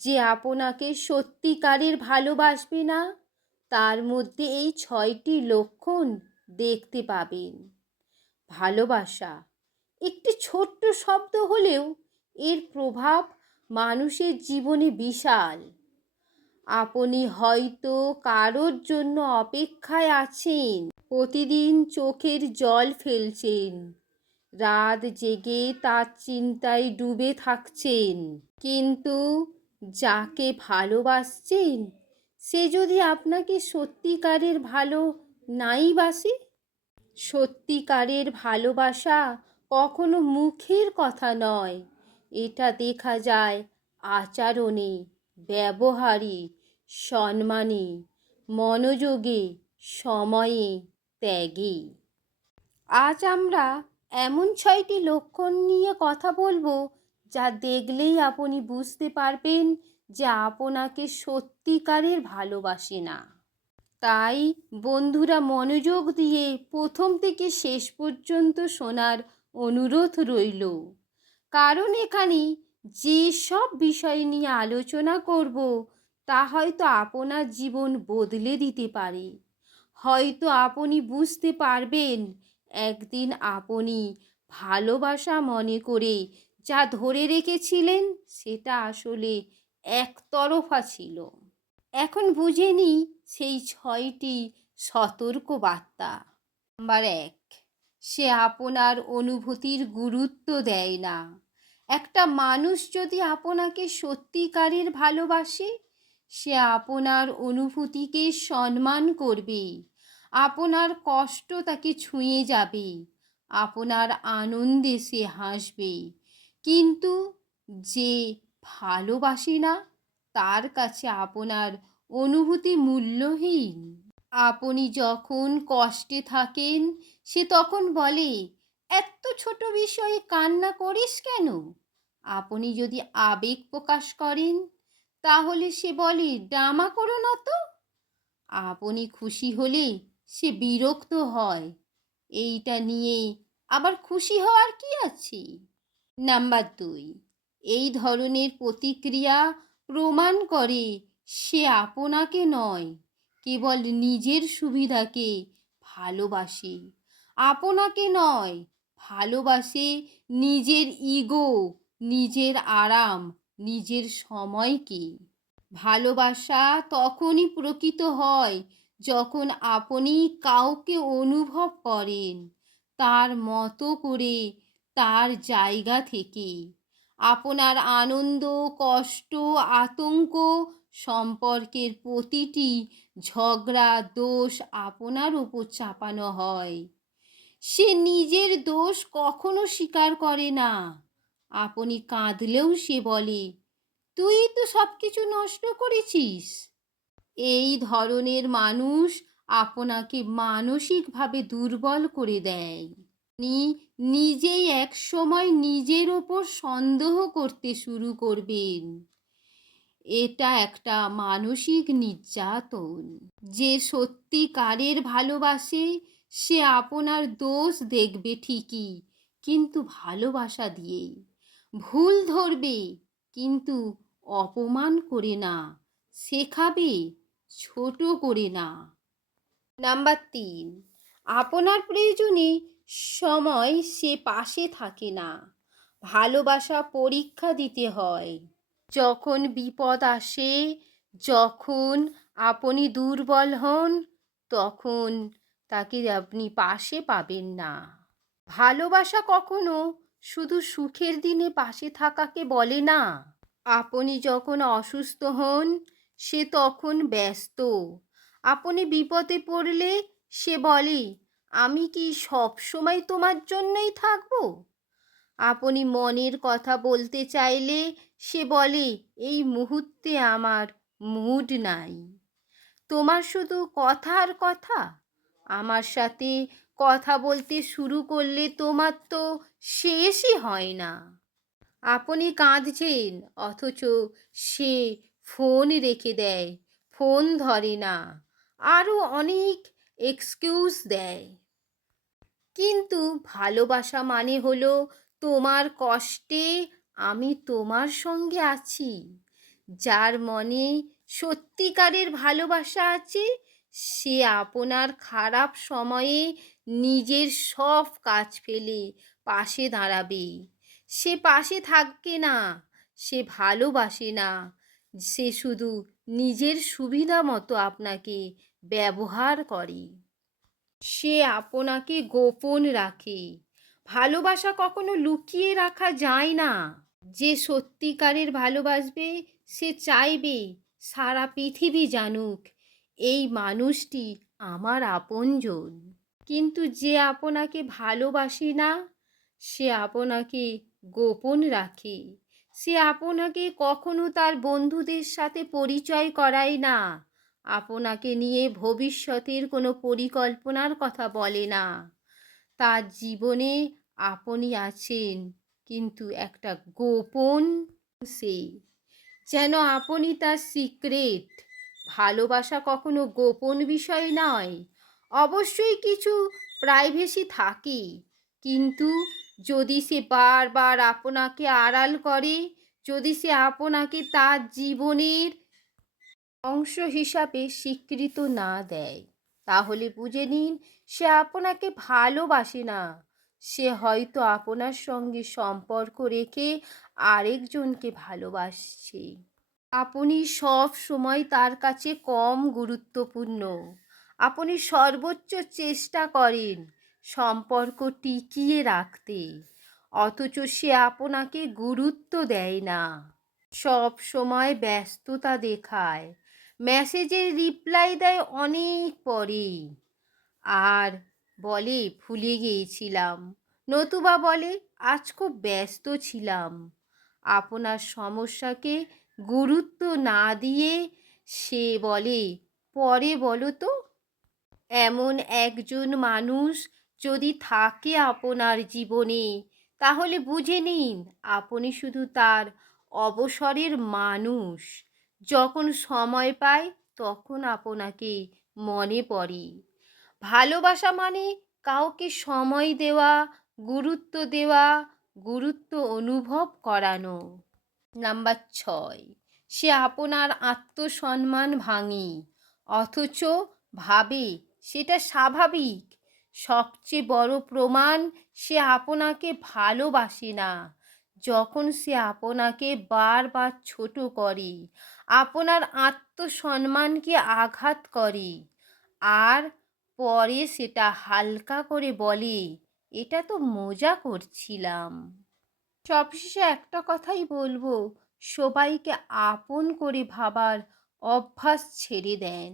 যে আপনাকে সত্যিকারের ভালোবাসবে না, তার মধ্যে এই ছয়টি লক্ষণ দেখতে পাবেন। ভালোবাসা একটি ছোট্ট শব্দ হলেও এর প্রভাব মানুষের জীবনে বিশাল। আপনি হয়তো কারোর জন্য অপেক্ষায় আছেন, প্রতিদিন চোখের জল ফেলছেন, রাত জেগে তার চিন্তায় ডুবে থাকছেন, কিন্তু যাকে ভালোবাসছেন, সে যদি আপনাকে সত্যিকারের ভালো নাই বাসে? সত্যিকারের ভালোবাসা কখনো মুখের কথা নয়। এটা দেখা যায় আচরণে, ব্যবহারে, সম্মানে, মনোযোগে, সময়ে, ত্যাগে। আজ আমরা এমন ছয়টি লক্ষণ নিয়ে কথা বলব যা দেখলেই আপনি বুঝতে পারবেন যে আপনাকে সত্যিকারের ভালোবাসে না। তাই বন্ধুরা, মনোযোগ দিয়ে প্রথম থেকে শেষ পর্যন্ত শোনার অনুরোধ রইল। কারণ এখানে যে সব বিষয় নিয়ে আলোচনা করব, তা হয়তো আপনার জীবন বদলে দিতে পারে। হয়তো আপনি বুঝতে পারবেন, একদিন আপনি ভালোবাসা মনে করে যা ধরে রেখেছিলেন সেটা আসলে একতরফা ছিল। এখন বুঝে নিই সেই ছয়টি সতর্ক বার্তা। নাম্বার এক, সে আপনার অনুভূতির গুরুত্ব দেয় না। একটা মানুষ যদি আপনাকে সত্যিকারের ভালোবাসে, সে আপনার অনুভূতিকে সম্মান করবে। আপনার কষ্ট তাকে ছুঁয়ে যাবে। আপনার আনন্দে সে হাসবে। কিন্তু যে ভালোবাসে না, তার কাছে আপনার অনুভূতি মূল্যহীন। আপনি যখন কষ্টে থাকেন, সে তখন বলে, এত ছোট বিষয়ে কান্না করিস কেন? আপনি যদি আবেগ প্রকাশ করেন, তাহলে সে বলে, ড্রামা করো না তো। আপনি খুশি হলে সে বিরক্ত হয়। এইটা নিয়ে আবার খুশি হওয়ার কি আছে? নাম্বার দুই, এই ধরনের প্রতিক্রিয়া প্রমাণ করে সে আপনাকে নয়, কেবল নিজের সুবিধাকে ভালোবাসে। আপনাকে নয়, ভালোবাসে নিজের ইগো, নিজের আরাম, নিজের সময়কে। ভালোবাসা তখনই প্রকৃত হয় যখন আপনি কাউকে অনুভব করেন, তার মতো করে তার জায়গা থেকে আপনার আনন্দ, কষ্ট, আতঙ্ক সম্পর্কের প্রতিটি ঝগড়া, দোষ আপনার উপর চাপানো হয়। সে নিজের দোষ কখনো স্বীকার করে না। আপনি কাঁদলেও সে বলে, তুই তো সব কিছু নষ্ট করেছিস। এই ধরনের মানুষ আপনাকে মানসিকভাবে দুর্বল করে দেয়। নিজেই এক সময় নিজের ওপর সন্দেহ করতে শুরু করবেন। এটা একটা মানসিক নির্যাতন। যে সত্যিকারের ভালোবাসে, সে আপনার দোষ দেখবে ঠিকই, কিন্তু ভালোবাসা দিয়েই। ভুল ধরবে, কিন্তু অপমান করে না, শেখাবে, ছোট করে না। নাম্বার তিন, আপনার প্রয়োজনে সময় সে পাশে থাকে না। ভালোবাসা পরীক্ষা দিতে হয়। যখন বিপদ আসে, যখন আপনি দুর্বল হন, তখন তাকে আপনি পাশে পাবেন না। ভালোবাসা কখনো শুধু সুখের দিনে পাশে থাকাকে বলে না। আপনি যখন অসুস্থ হন, সে তখন ব্যস্ত। আপনি বিপদে পড়লে সে বলে আমি কি সব সময় তোমার জন্যই থাকব? আপনি মনের কথা বলতে চাইলে সে বলে, এই মুহূর্তে আমার মুড নাই। তোমার শুধু কথা আর কথা। আমার সাথে কথা বলতে শুরু করলে তোমার তো শেষই হয় না। আপনি কাঁদছেন, অথচ সে ফোন রেখে দেয়, ফোন ধরে না। আরও অনেক এক্সকিউজ দেয়। কিন্তু ভালোবাসা মানে হলো তোমার কষ্টে আমি তোমার সঙ্গে আছি। যার মনে সত্যিকারের ভালোবাসা আছে, সে আপনার খারাপ সময়ে নিজের সব কাজ ফেলে পাশে দাঁড়াবে। সে পাশে থাকবে না, সে ভালোবাসে না, সে শুধু নিজের সুবিধা মতো আপনাকে ব্যবহার করে। সে আপনাকে গোপন রাখে। ভালোবাসা কখনো লুকিয়ে রাখা যায় না। যে সত্যিকারের ভালোবাসবে, সে চাইবে, সারা পৃথিবী জানুক, এই মানুষটি আমার আপনজন। কিন্তু যে আপনাকে ভালোবাসে না, সে আপনাকে গোপন রাখে। সে আপনাকে কখনো তার বন্ধুদের সাথে পরিচয় করায় না। আপনাকে নিয়ে ভবিষ্যতের কোনো পরিকল্পনার কথা বলে না। তার জীবনে আপনি আছেন, কিন্তু একটা গোপন সে। যেন আপনি তার সিক্রেট। ভালোবাসা কখনো গোপন বিষয় নয়। অবশ্যই কিছু প্রাইভেসি থাকে, কিন্তু যদি সে বারবার আপনাকে আড়াল করে, যদি সে আপনাকে তার জীবনের অংশ হিসাবে স্বীকৃত না দেয়। তাহলে বুঝে নিন, সে আপনাকে ভালোবাসে না। সে হয়তো আপনার সঙ্গে সম্পর্ক রেখে আরেকজনকে ভালোবাসছে। আপনি সব সময় তার কাছে কম গুরুত্বপূর্ণ। আপনি সর্বোচ্চ চেষ্টা করেন সম্পর্ক টিকিয়ে রাখতে। অথচ সে আপনাকে গুরুত্ব দেয় না। সব সময় ব্যস্ততা দেখায়। মেসেজের রিপ্লাই দেয় অনেক পরে আর বলে, ভুলে গিয়েছিলাম। নতুবা বলে, আজ খুব ব্যস্ত ছিলাম। আপনার সমস্যাকে গুরুত্ব না দিয়ে সে বলে, পরে বলো তো। এমন একজন মানুষ যদি থাকে আপনার জীবনে, তাহলে বুঝে নিন, আপনি শুধু তার অবসরের মানুষ। যখন সময় পায় তখন আপনাকে মনে পড়ে। ভালোবাসা মানে কাউকে সময় দেওয়া, গুরুত্ব দেওয়া, গুরুত্ব অনুভব করানো। নাম্বার ছয়, সে আপনার আত্মসম্মান ভাঙে, অথচ ভাবে সেটা স্বাভাবিক। সবচেয়ে বড় প্রমাণ, সে আপনাকে ভালোবাসে না। যখন সে আপনাকে বারবার ছোট করে আপনার আত্মসম্মানকে আঘাত করে? আর পরে সেটা হালকা করে বলে, এটা তো মজা করছিলাম। সবশেষে একটা কথাই বলব, সবাইকে আপন করে ভাবার অভ্যাস ছেড়ে দেন।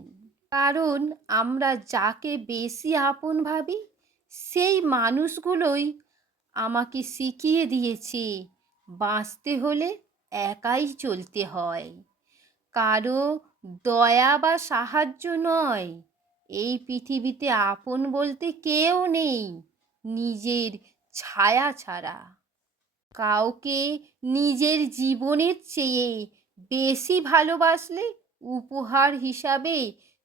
কারণ আমরা যাকে বেশি আপন ভাবি, সেই মানুষগুলোই আমাকে শিখিয়ে দিয়েছে, বাঁচতে হলে একাই চলতে হয়। কারও দয়া বা সাহায্য নয়। এই পৃথিবীতে আপন বলতে কেউ নেই, নিজের ছায়া ছাড়া। কাউকে নিজের জীবনের চেয়ে বেশি ভালোবাসলে উপহার হিসাবে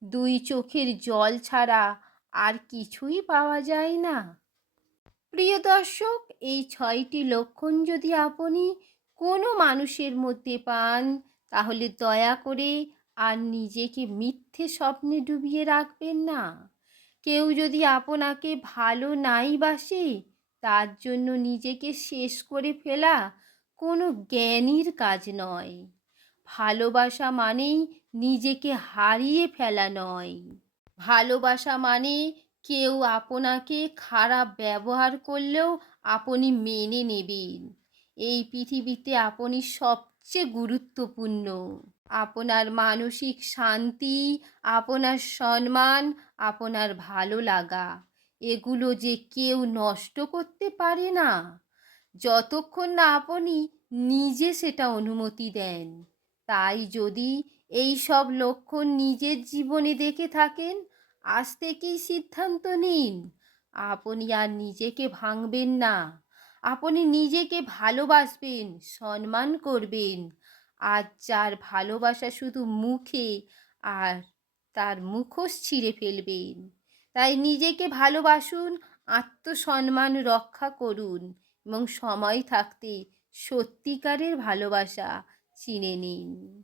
দুই চোখের জল ছাড়া আর কিছুই পাওয়া যায় না। প্রিয় দর্শক, এই ছয়টি লক্ষণ যদি আপনি কোনো মানুষের মধ্যে পান তাহলে দয়া করে আর নিজেকে মিথ্যে স্বপ্নে ডুবিয়ে রাখবেন না। কেউ যদি আপনাকে ভালো নাই বাসে, তার জন্য নিজেকে শেষ করে ফেলা কোনো জ্ঞানীর কাজ নয়। ভালোবাসা মানেই নিজেকে হারিয়ে ফেলা নয়। ভালোবাসা মানে কেউ আপনাকে খারাপ ব্যবহার করলেও আপনি মেনে নেবেন। এই পৃথিবীতে আপনি সবচেয়ে গুরুত্বপূর্ণ। আপনার মানসিক শান্তি, আপনার সম্মান, আপনার ভালো লাগা, এগুলো যে কেউ নষ্ট করতে পারে না। যতক্ষণ না আপনি নিজে সেটা অনুমতি দেন, তাই যদি এই সব লক্ষণ নিজের জীবনে দেখে থাকেন, আজ থেকেই সিদ্ধান্ত নিন, আপনি আর নিজেকে ভাঙবেন না। আপনি নিজেকে ভালোবাসবেন, সম্মান করবেন। আর যার ভালোবাসা শুধু মুখে আর তার মুখোশ ছিঁড়ে ফেলবেন। তাই নিজেকে ভালোবাসুন, আত্মসম্মান রক্ষা করুন এবং সময় থাকতে সত্যিকারের ভালোবাসা চিনে নিন।